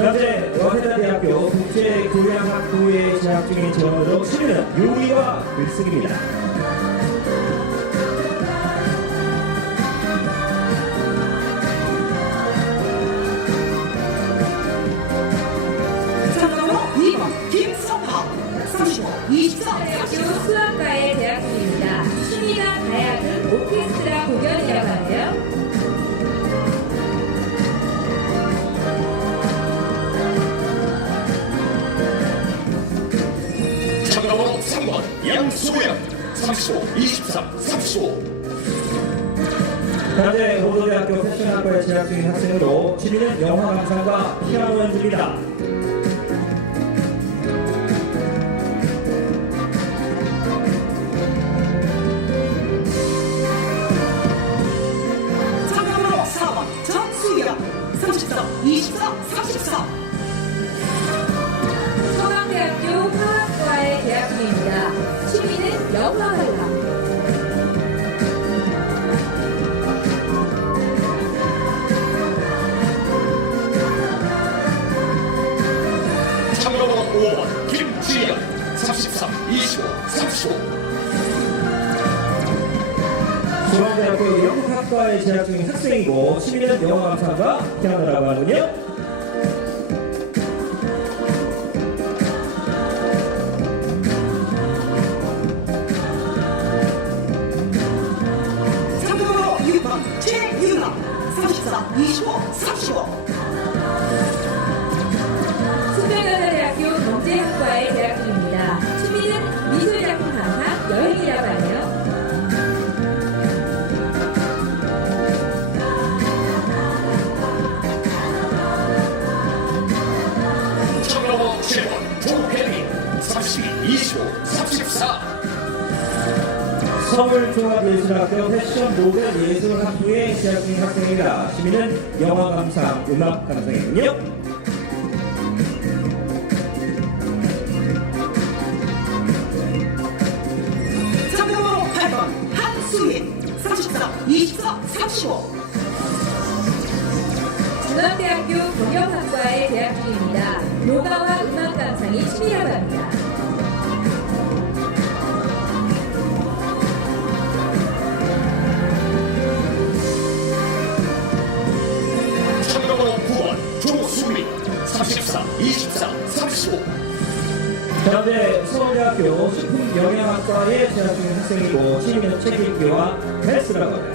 현재 연세대학교 국제교양학부에 재학 중인 저도 취미는 요리와 글쓰기입니다. 3번 양수구양 35, 23, 35 현재 고도대학교 패션학과에 재학 중인 학생으로 취미는 영화 감상과 피아노 연주입니다. 영국학과에 재학 중인 학생이고 취미는 영화 감상과 피아노라고 하는군요. 참가번호 6번 최유나 34, 25, 35 37번 조혜리 32, 25, 34 서울종합예술학교 패션 모델 예술학부에 재학 중인 학생입니다. 시민은 영화 감상, 음악 감상이군요. 참고로 8번 한수인 34, 24, 35 요가와 음악 감상이 취미라고 합니다. 참가번호 9번 조수민 34, 24, 35 현재 서울대학교 식품영양학과에 재학 중인 학생이고 취미는 책 읽기와 헬스라고 합니다.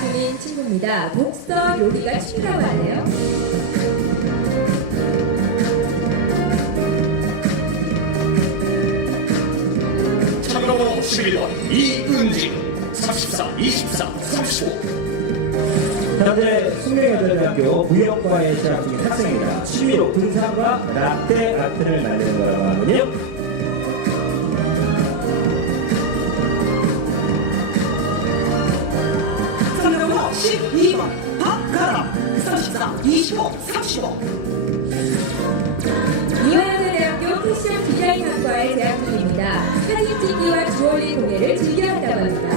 중인 친구입니다. 독서 요리가 취미라고 하네요. 참가번호 11번 이은진 34, 24, 35 현재 숙명여자대학교 무역과에 재학 중인 학생입니다. 취미로 등산과 라떼 아트를 만드는 거라고 하는군요. 참가번호 12번 박가람 34, 25, 35 이화여자대학교 패션 디자인 학과에 재학 중입니다. 사진 찍기와 주얼리 공예를 즐겨 한다고 합니다.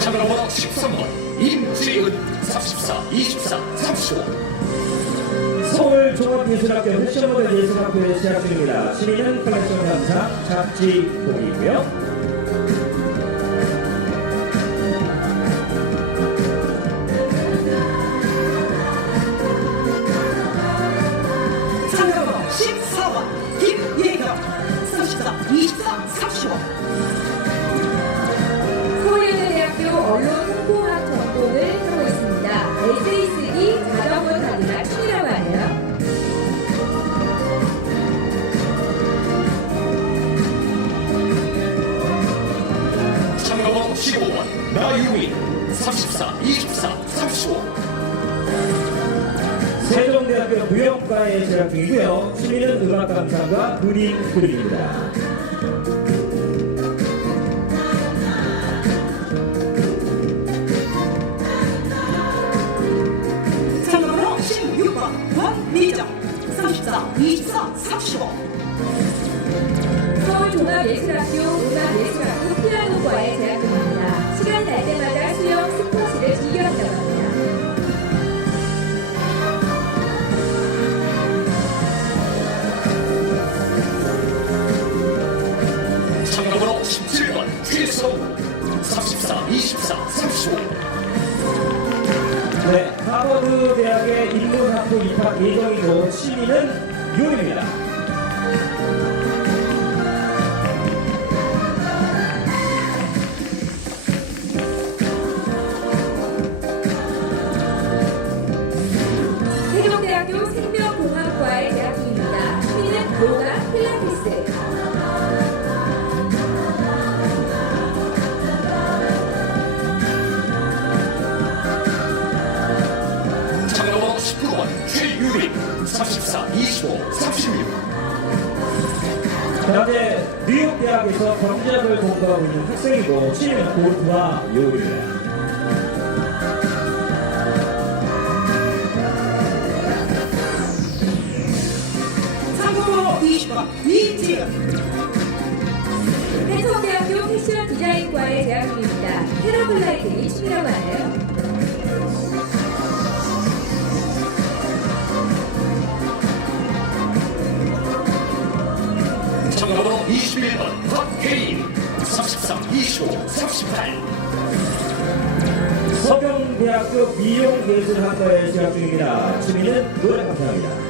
참가번호 13번 임지은 34, 24, 35 서울 종합예술학교 패션모델 예술학교에 중입니다. 취미는 컬렉션 감상, 잡지 보기이고요. 15번 나유민 34, 24, 35 세종대학교 무역과에 재학 중이고요. 취미는 음악 감상과 그림 그리기입니다. 네, 하버드 대학의 인문학부 입학 예정이고 취미는 요리입니다. 34 25 36 현재 뉴욕 대학에서 경제학을 공부하고 있는 학생이고 취미는 골프와 요리입니다. 20번 이지은. 해성대학교 패션 디자인과에 재학 중입니다. 패러글라이딩이 취미라고 하네요. 21번 박혜인 33 25 38 서경대학교 미용예술학과에 재학 중입니다. 취미는 노래 감상합니다.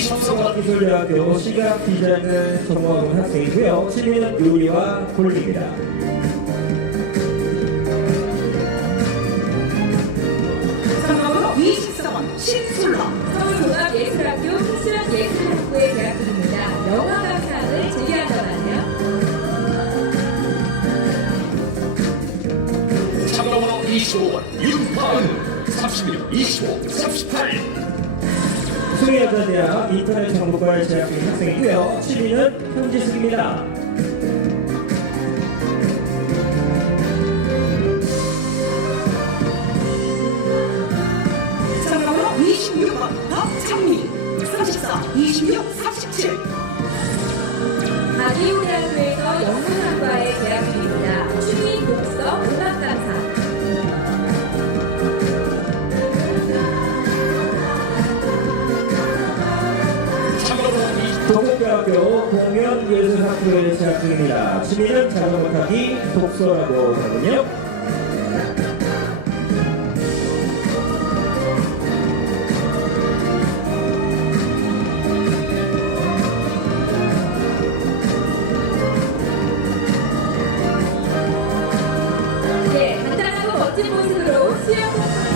참가번호 23번 성악기술대학교 시각 디자인을 있는 학생이고요. 취미는 요리와 볼링입니다. 인터넷 정보과에 재학 중인 학생이고요. 취미는 현지식입니다. 참가번호 26번 박창미. 34, 26, 37. 가기우대학교에서 영문학과 공연 예술학부에 재학 중입니다. 취미는 자전거 타기, 독서라고 하거든요. 네, 간단하고 멋진 모습으로 수영